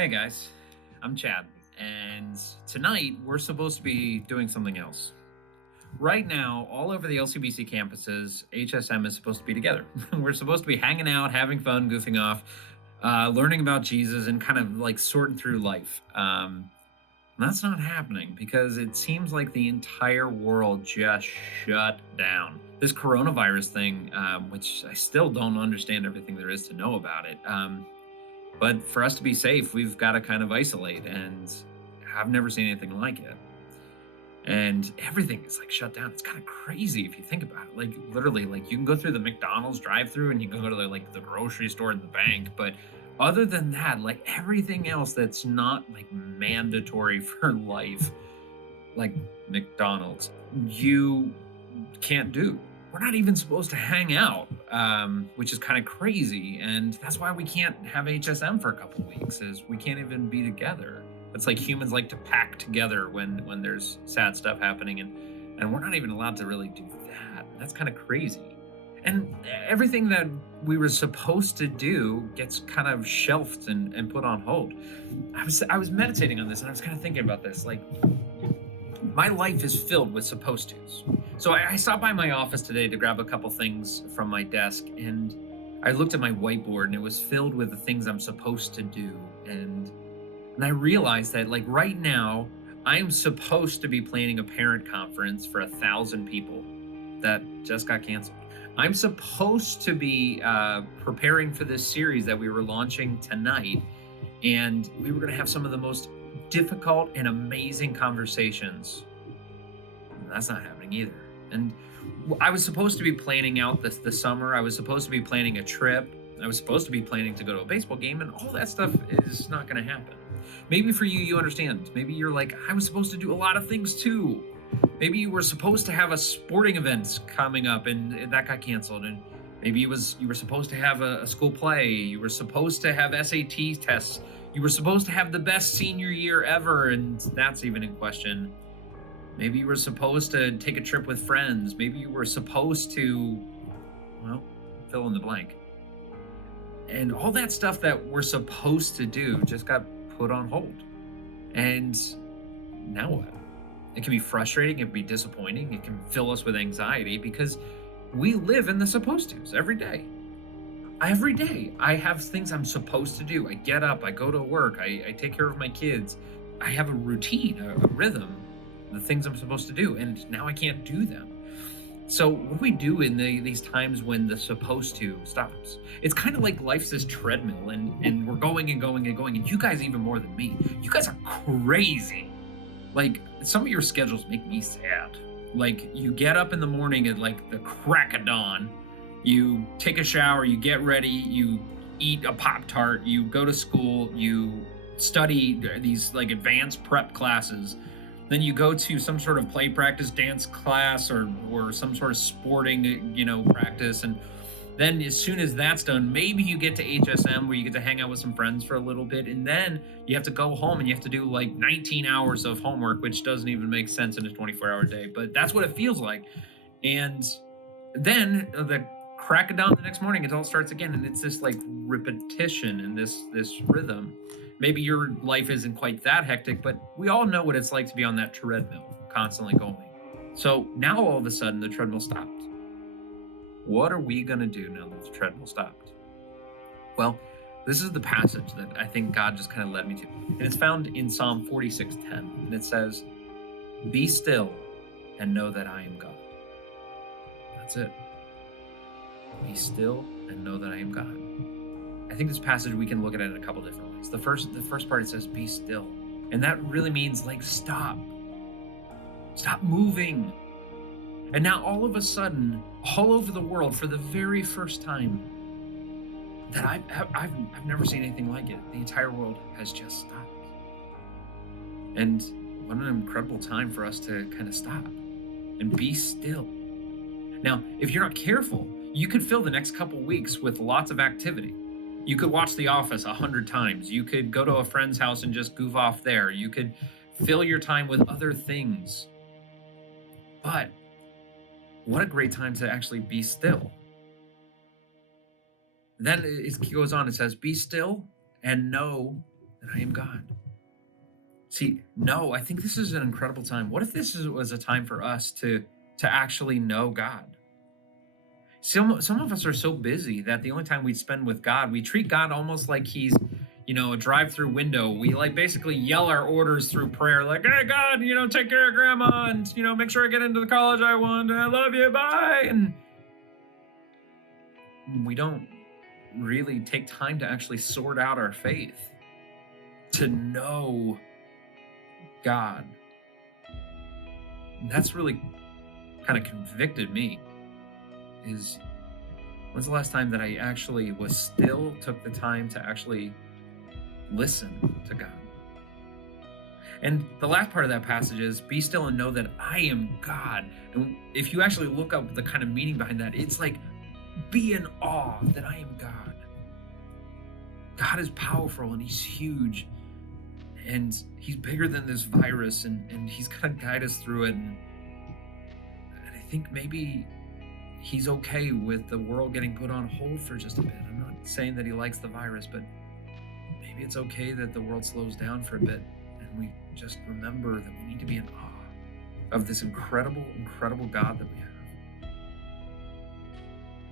Hey guys, I'm Chad, and tonight we're supposed to be doing something else. Right now, all over the LCBC campuses, HSM is supposed to be together. We're supposed to be hanging out, having fun, goofing off, learning about Jesus, and kind of like sorting through life. That's not happening because it seems like the entire world just shut down. This coronavirus thing, which I still don't understand everything there is to know about it. But for us to be safe, we've got to kind of isolate, and I've never seen anything like it. And everything is like shut down. It's kind of crazy if you think about it. Like literally, like you can go through the McDonald's drive-through and you can go to the grocery store and the bank, but other than that, like everything else that's not like mandatory for life, like McDonald's, you can't do. We're not even supposed to hang out, which is kind of crazy, and that's why we can't have HSM for a couple weeks. Is we can't even be together. It's like humans like to pack together when there's sad stuff happening, and we're not even allowed to really do that. That's kind of crazy. And everything that we were supposed to do gets kind of shelved and put on hold. I was meditating on this, and I was kind of thinking about this, like my life is filled with supposed tos. So I stopped by my office today to grab a couple things from my desk, and I looked at my whiteboard, and it was filled with the things I'm supposed to do. And I realized that like right now, I am supposed to be planning a parent conference for 1,000 people that just got canceled. I'm supposed to be preparing for this series that we were launching tonight, and we were going to have some of the most difficult and amazing conversations. That's not happening either. And I was supposed to be planning out the summer. I was supposed to be planning a trip. I was supposed to be planning to go to a baseball game, and all that stuff is not going to happen. Maybe for you understand. Maybe you're like, I was supposed to do a lot of things too. Maybe you were supposed to have a sporting event coming up, and that got canceled. And maybe you were supposed to have a school play. You were supposed to have SAT tests. You were supposed to have the best senior year ever, and that's even in question. Maybe you were supposed to take a trip with friends. Maybe you were supposed to, well, fill in the blank. And all that stuff that we're supposed to do just got put on hold. And now what? It can be frustrating, it can be disappointing, it can fill us with anxiety because we live in the supposed tos every day. Every day, I have things I'm supposed to do. I get up, I go to work, I take care of my kids. I have a routine, a rhythm, the things I'm supposed to do, and now I can't do them. So what do we do in these times when the supposed to stops? It's kind of like life's this treadmill, and we're going and going and going, and you guys even more than me. You guys are crazy. Like, some of your schedules make me sad. Like, you get up in the morning at like the crack of dawn, you take a shower, you get ready, you eat a Pop-Tart, you go to school, you study these like advanced prep classes. Then you go to some sort of play practice, dance class, or some sort of sporting, practice. And then as soon as that's done, maybe you get to HSM where you get to hang out with some friends for a little bit. And then you have to go home and you have to do like 19 hours of homework, which doesn't even make sense in a 24-hour day. But that's what it feels like. And then the crack of dawn the next morning, it all starts again. And it's this like repetition and this rhythm. Maybe your life isn't quite that hectic, but we all know what it's like to be on that treadmill, constantly going. So now all of a sudden the treadmill stopped. What are we going to do now that the treadmill stopped? Well, this is the passage that I think God just kind of led me to. And it's found in Psalm 46:10. And it says, "Be still and know that I am God." That's it. Be still and know that I am God. I think this passage, we can look at it in a couple different ways. The first part, it says, be still. And that really means like, stop moving. And now all of a sudden, all over the world, for the very first time that I've never seen anything like it, the entire world has just stopped. And what an incredible time for us to kind of stop and be still. Now, if you're not careful, you could fill the next couple weeks with lots of activity. You could watch The Office 100 times. You could go to a friend's house and just goof off there. You could fill your time with other things. But what a great time to actually be still. Then it goes on, it says, be still and know that I am God. See, no, I think this is an incredible time. What if was a time for us to actually know God? Some of us are so busy that the only time we spend with God, we treat God almost like he's, a drive-through window. We like basically yell our orders through prayer, like, "Hey God, take care of grandma, and make sure I get into the college I want. I love you, bye." And we don't really take time to actually sort out our faith, to know God. And that's really kind of convicted me. Is when's the last time that I actually was still, took the time to actually listen to God? And the last part of that passage is, be still and know that I am God. And if you actually look up the kind of meaning behind that, it's like, be in awe that I am God. God is powerful and he's huge. And he's bigger than this virus, and he's going to guide us through it. And I think maybe he's okay with the world getting put on hold for just a bit. I'm not saying that he likes the virus, but maybe it's okay that the world slows down for a bit, and we just remember that we need to be in awe of this incredible, incredible God that we have.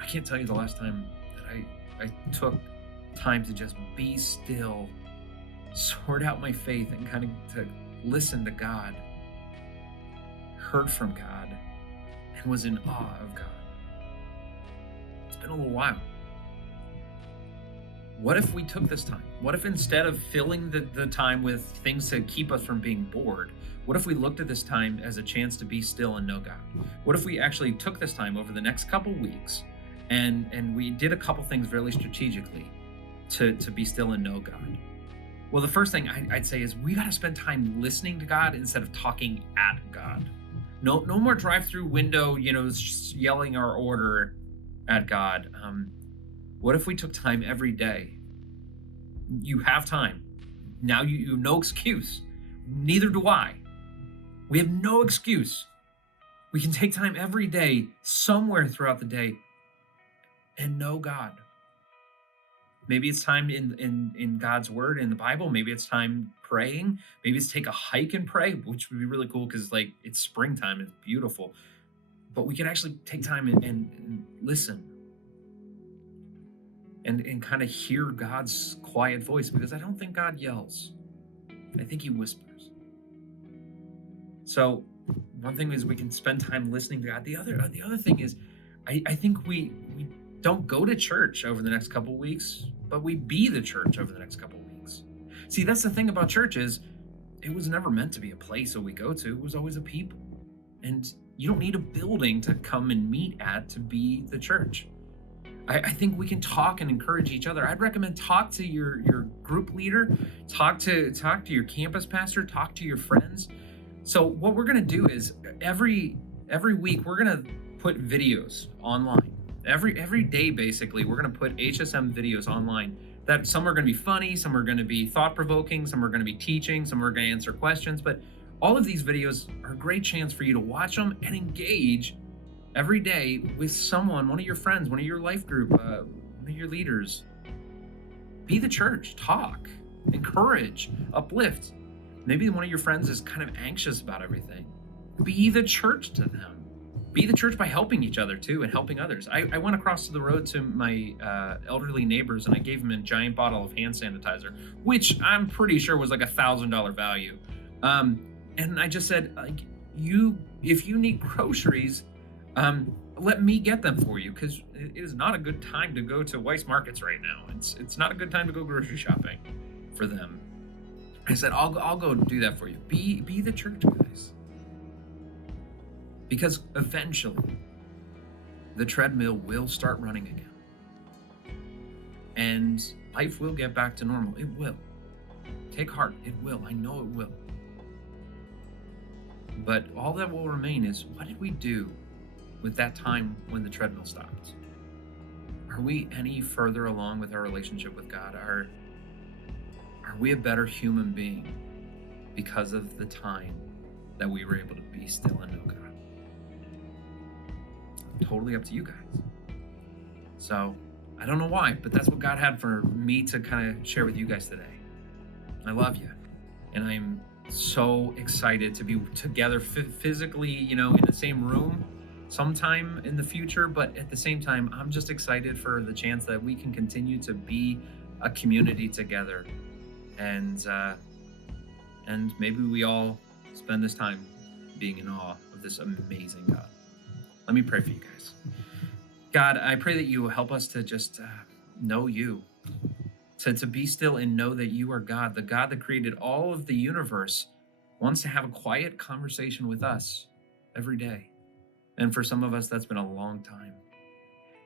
I can't tell you the last time that I took time to just be still, sort out my faith, and kind of to listen to God, heard from God, and was in awe of God. It's been a little while. What if we took this time? What if instead of filling the time with things to keep us from being bored, what if we looked at this time as a chance to be still and know God? What if we actually took this time over the next couple weeks and we did a couple things really strategically to be still and know God? Well, the first thing I'd say is we got to spend time listening to God instead of talking at God. No more drive-through window, yelling our order at God. What if we took time every day? You have time. Now you no excuse. Neither do I. We have no excuse. We can take time every day, somewhere throughout the day, and know God. Maybe it's time in God's word, in the Bible. Maybe it's time praying. Maybe it's take a hike and pray, which would be really cool because it's springtime. It's beautiful. But we can actually take time and listen and kind of hear God's quiet voice, because I don't think God yells. I think he whispers. So one thing is we can spend time listening to God. The other thing is I think we don't go to church over the next couple of weeks, but we be the church over the next couple of weeks. See, that's the thing about church is it was never meant to be a place that we go to. It was always a people. And you don't need a building to come and meet at to be the church. I think we can talk and encourage each other. I'd recommend talk to your group leader, talk to your campus pastor, talk to your friends. So what we're going to do is every week we're going to put videos online. Every day, basically, we're going to put HSM videos online. That some are going to be funny, some are going to be thought-provoking, some are going to be teaching, some are going to answer questions. But all of these videos are a great chance for you to watch them and engage every day with someone, one of your friends, one of your life group, one of your leaders. Be the church. Talk, encourage, uplift. Maybe one of your friends is kind of anxious about everything. Be the church to them. Be the church by helping each other too and helping others. I went across the road to my elderly neighbors and I gave them a giant bottle of hand sanitizer, which I'm pretty sure was like $1,000 value. And I just said, if you need groceries, let me get them for you, because it is not a good time to go to Weiss Markets right now. It's not a good time to go grocery shopping for them. I said, I'll go do that for you. Be the church, guys. Because eventually, the treadmill will start running again. And life will get back to normal. It will. Take heart. It will. I know it will. But all that will remain is, what did we do with that time when the treadmill stopped? Are we any further along with our relationship with God? Are we a better human being because of the time that we were able to be still and know God? Totally up to you guys. So I don't know why, but that's what God had for me to kind of share with you guys today. I love you. And I'm so excited to be together physically, in the same room sometime in the future. But at the same time, I'm just excited for the chance that we can continue to be a community together. And maybe we all spend this time being in awe of this amazing God. Let me pray for you guys. God, I pray that you help us to just know you, to be still and know that you are God, the God that created all of the universe, wants to have a quiet conversation with us every day. And for some of us, that's been a long time.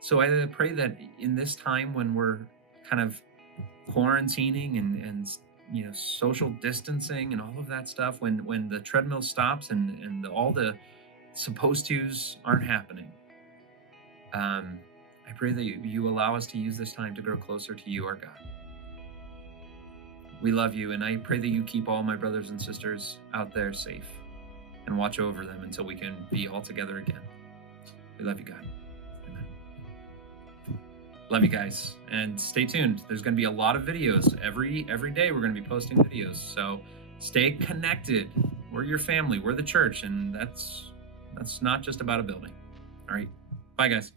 So I pray that in this time when we're kind of quarantining and social distancing and all of that stuff, when the treadmill stops and all the supposed to's aren't happening, I pray that you allow us to use this time to grow closer to you, our God. We love you, and I pray that you keep all my brothers and sisters out there safe and watch over them until we can be all together again. We love you, God. Amen. Love you guys, and stay tuned. There's going to be a lot of videos every day. We're going to be posting videos, so stay connected. We're your family. We're the church, and that's not just about a building. All right, bye, guys.